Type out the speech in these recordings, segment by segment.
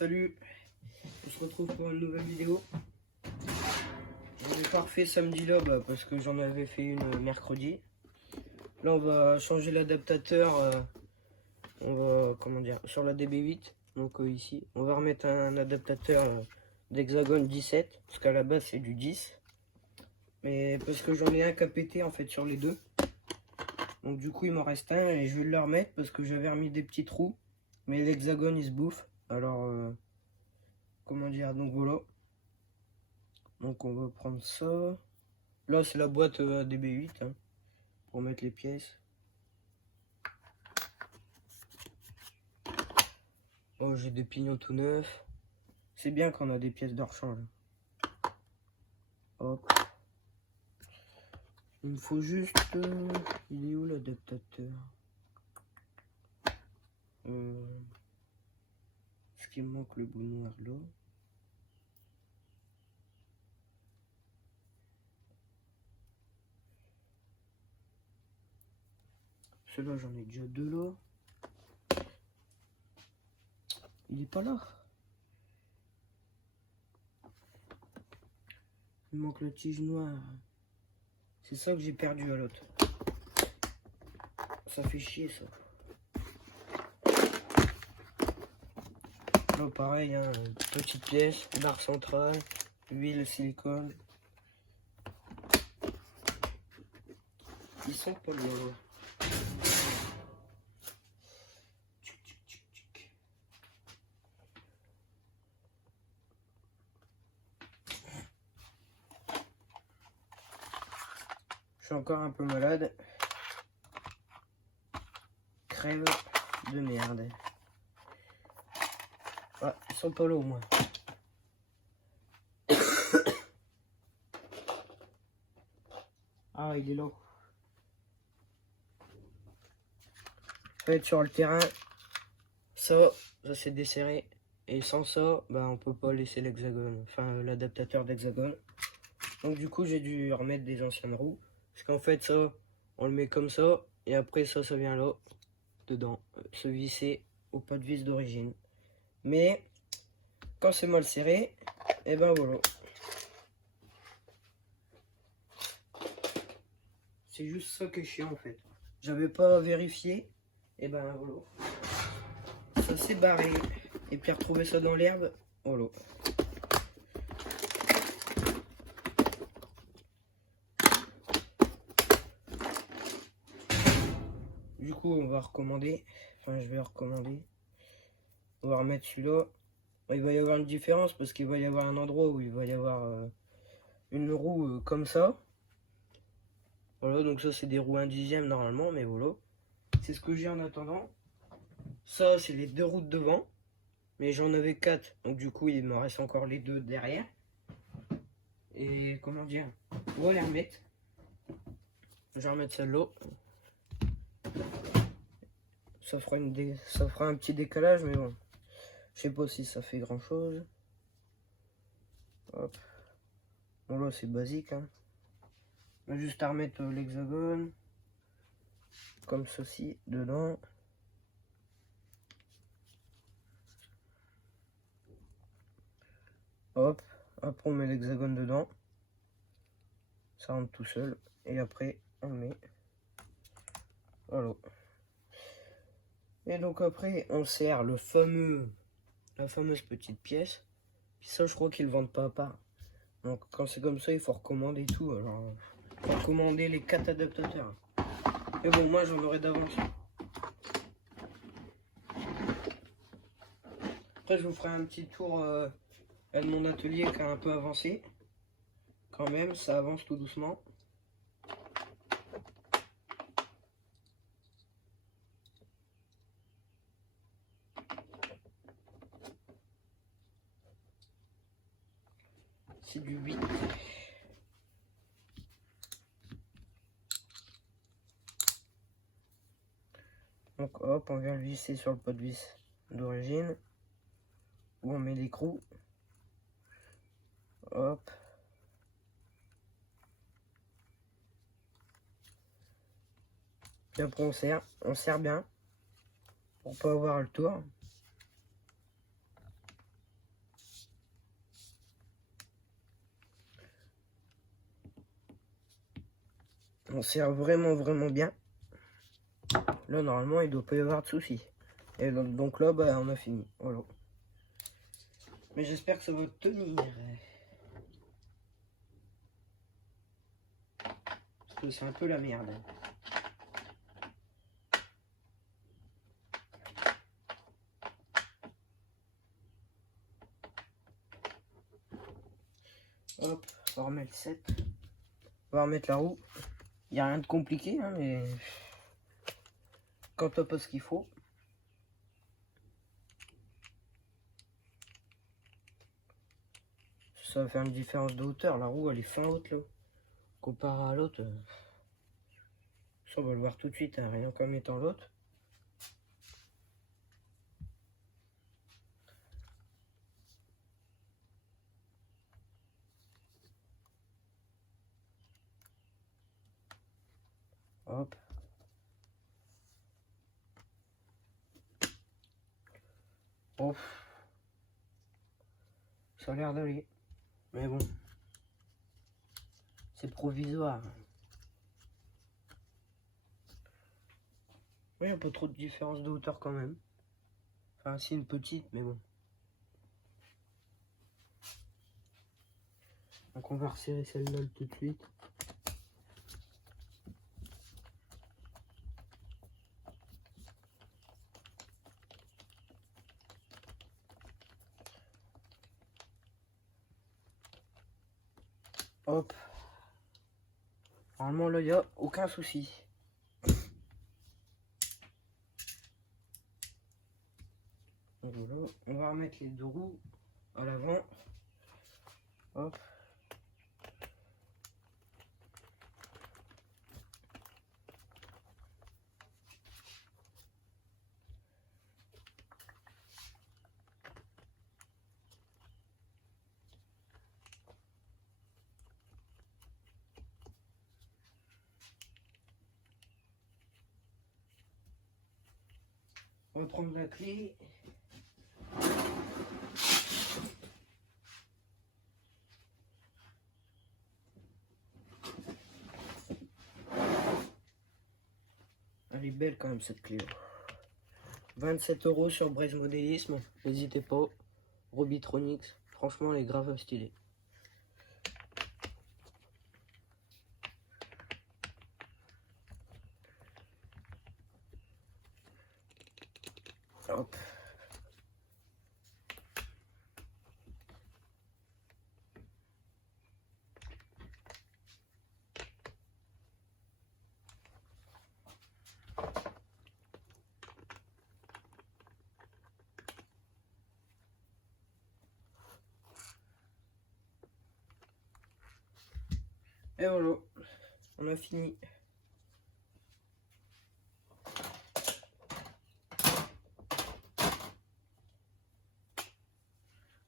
Salut, on se retrouve pour une nouvelle vidéo. J'en ai pas refait samedi là parce que j'en avais fait une mercredi. Là on va changer l'adaptateur, on va sur la DB8. Donc ici, on va remettre un adaptateur d'Hexagone 17 parce qu'à la base c'est du 10. Mais parce que j'en ai un qui a pété en fait sur les deux. Donc du coup il m'en reste un et je vais le remettre parce que j'avais remis des petits trous. Mais l'Hexagone il se bouffe. Alors donc voilà. Donc on va prendre ça. Là c'est la boîte DB8 hein, pour mettre les pièces. Oh, j'ai des pignons tout neufs. C'est bien qu'on a des pièces de rechange. Hop. Il me faut juste... il est où l'adaptateur? Est-ce qu'il me manque le bout noir là? Celui-là j'en ai déjà deux là. Il est pas là. Il me manque la tige noire. C'est ça que j'ai perdu à l'autre. Ça fait chier ça. Là pareil, hein, petite pièce, barre centrale, huile silicone. Ils sont pas loin. Je suis encore un peu malade. Crève de merde. Ah, ils sont pas là au moins. Ah, il est là. En fait, sur le terrain, ça s'est desserré. Et sans ça, bah, on peut pas laisser l'hexagone, enfin l'adaptateur d'hexagone. Donc du coup, j'ai dû remettre des anciennes roues. Parce qu'en fait, ça, on le met comme ça. Et après, ça vient là, dedans, se visser au pas de vis d'origine. Mais, quand c'est mal serré, et ben voilà. C'est juste ça qui est chiant en fait. J'avais pas vérifié. Et ben voilà. Ça s'est barré. Et puis retrouver ça dans l'herbe. Voilà. Du coup on va recommander. Enfin je vais recommander. On va remettre celui-là. Il va y avoir une différence parce qu'il va y avoir un endroit où il va y avoir une roue comme ça. Voilà, donc ça c'est des roues 1/10 normalement, mais voilà. C'est ce que j'ai en attendant. Ça c'est les deux roues de devant. Mais j'en avais 4, donc du coup il me reste encore les deux derrière. Et comment dire, on va les remettre. Je vais remettre celle-là. Ça fera un petit décalage, mais bon. Je sais pas si ça fait grand chose. Hop. Bon là c'est basique hein. On a juste à remettre l'hexagone. Comme ceci dedans. Hop. Après on met l'hexagone dedans. Ça rentre tout seul. Et après on le met. Voilà. Et donc après on sert la fameuse petite pièce. Puis ça je crois qu'ils le vendent pas à part. Donc quand c'est comme ça il faut recommander tout. Alors il faut recommander les 4 adaptateurs. Mais bon moi j'en aurai d'avance. Après je vous ferai un petit tour de mon atelier qui a un peu avancé. Quand même ça avance tout doucement. C'est du 8. Donc hop, on vient le visser sur le pot de vis d'origine. Où on met l'écrou. Hop. Puis après on serre bien. Pour pas avoir le tour. on sert vraiment bien. Là, normalement, il doit pas y avoir de soucis. Et donc là, bah, on a fini. Voilà. Mais j'espère que ça va tenir. Parce que c'est un peu la merde. Hop, on remet le 7. On va remettre la roue. Il n'y a rien de compliqué, hein, mais quand t'as pas ce qu'il faut. Ça va faire une différence de hauteur. La roue, elle est fin haute, là. Comparé à l'autre, ça, on va le voir tout de suite, hein, rien qu'en mettant l'autre. Hop. Hop. Ça a l'air d'aller. Mais bon. C'est provisoire. Oui, il n'y a pas trop de différence de hauteur quand même. Enfin, si, une petite, mais bon. Donc on va resserrer celle-là tout de suite. Hop. Normalement, là, il n'y a aucun souci. Donc voilà, on va remettre les deux roues à l'avant. Hop. On va prendre la clé. Elle est belle quand même cette clé. 27 € sur Braise Modélisme. N'hésitez pas. Robitronics. Franchement, elle est grave stylée. Hop. Et voilà, on a fini.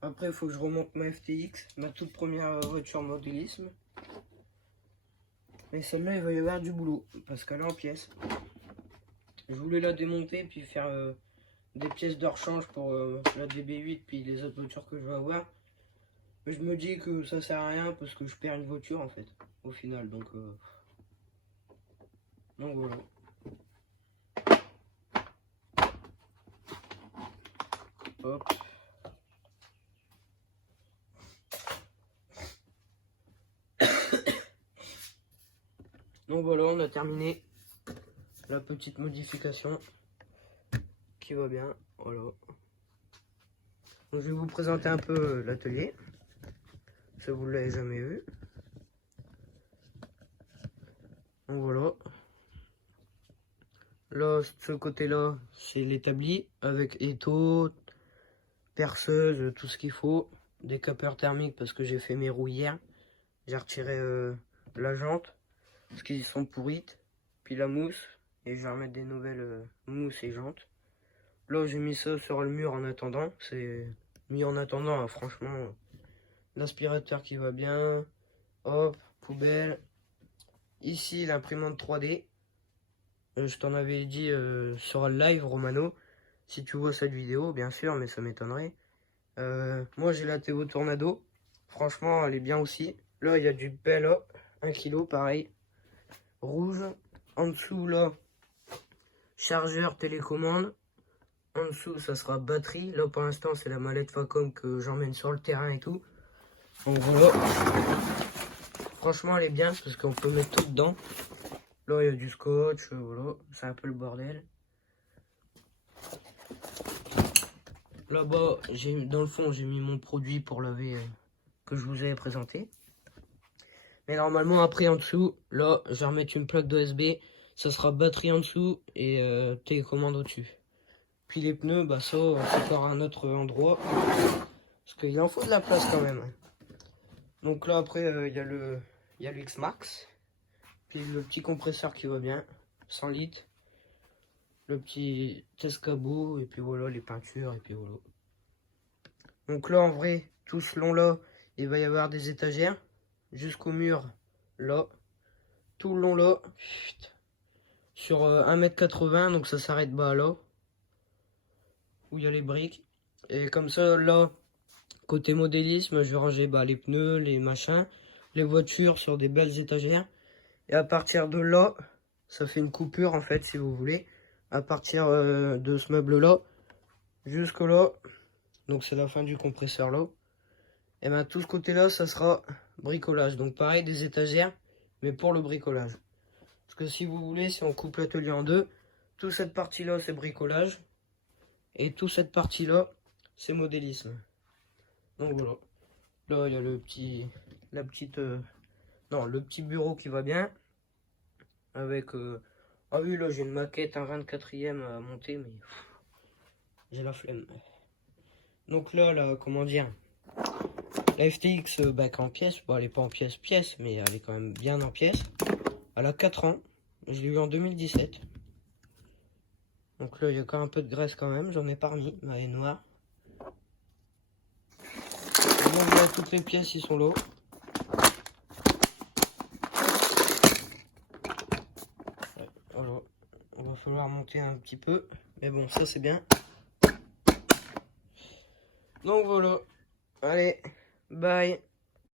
Après, il faut que je remonte ma FTX, ma toute première voiture modélisme. Mais celle-là, il va y avoir du boulot, parce qu'elle est en pièces. Je voulais la démonter, puis faire des pièces de rechange pour la DB8, puis les autres voitures que je vais avoir. Mais je me dis que ça sert à rien, parce que je perds une voiture, en fait, au final. Donc voilà. Hop. Donc voilà, on a terminé la petite modification qui va bien. Voilà. Donc, je vais vous présenter un peu l'atelier. Ça, vous ne l'avez jamais vu. Donc voilà. Là, ce côté-là, c'est l'établi avec étau, perceuse, tout ce qu'il faut. Des capeurs thermiques parce que j'ai fait mes roues hier. J'ai retiré la jante parce qu'ils sont pourrites. Puis la mousse. Et je vais remettre des nouvelles mousses et jantes. Là, j'ai mis ça sur le mur en attendant. C'est mis en attendant, hein, franchement. L'aspirateur qui va bien. Hop, poubelle. Ici, l'imprimante 3D. Je t'en avais dit sur le live, Romano. Si tu vois cette vidéo, bien sûr, mais ça m'étonnerait. Moi, j'ai la Théo Tornado. Franchement, elle est bien aussi. Là, il y a du Bella, 1 kg, pareil. rouge. En dessous, là, chargeur, télécommande. En dessous, ça sera batterie. Là, pour l'instant, c'est la mallette Facom que j'emmène sur le terrain et tout. Donc voilà. Franchement, elle est bien parce qu'on peut mettre tout dedans. Là, il y a du scotch. Voilà, c'est un peu le bordel. Là-bas, dans le fond, j'ai mis mon produit pour laver que je vous avais présenté. Mais normalement, après, en dessous, là, je vais remettre une plaque d'OSB. Ça sera batterie en dessous et télécommande au-dessus. Puis les pneus, bah ça, c'est encore un autre endroit. Parce qu'il en faut de la place quand même. Donc là, après, il y a le X-Max. Puis le petit compresseur qui va bien, 100 litres. Le petit escabeau, et puis voilà, les peintures, et puis voilà. Donc là, en vrai, tout ce long-là, il va y avoir des étagères. Jusqu'au mur, là. Tout le long là. Sur 1,80 m, donc ça s'arrête bas là. Où il y a les briques. Et comme ça, là, côté modélisme, je vais ranger les pneus, les machins, les voitures sur des belles étagères. Et à partir de là, ça fait une coupure en fait, si vous voulez. À partir de ce meuble-là, jusque là, donc c'est la fin du compresseur là. Et bien tout ce côté-là, ça sera bricolage. Donc pareil, des étagères, mais pour le bricolage. Parce que si vous voulez, si on coupe l'atelier en deux, toute cette partie-là, c'est bricolage. Et toute cette partie-là, c'est modélisme. Donc voilà. Là, il y a le petit bureau qui va bien. Avec... Ah oui, là, j'ai une maquette, un 24e à monter, mais j'ai la flemme. Donc là, comment dire, la FTX, qui est en pièces. Bon, elle est pas en pièces, mais elle est quand même bien en pièces. Elle a 4 ans. Je l'ai eu en 2017. Donc là, il y a quand même un peu de graisse quand même. J'en ai pas remis. Elle est noire. Donc là, toutes les pièces, ils sont là. Voilà. On va falloir monter un petit peu. Mais bon, ça, c'est bien. Donc voilà. Allez, bye.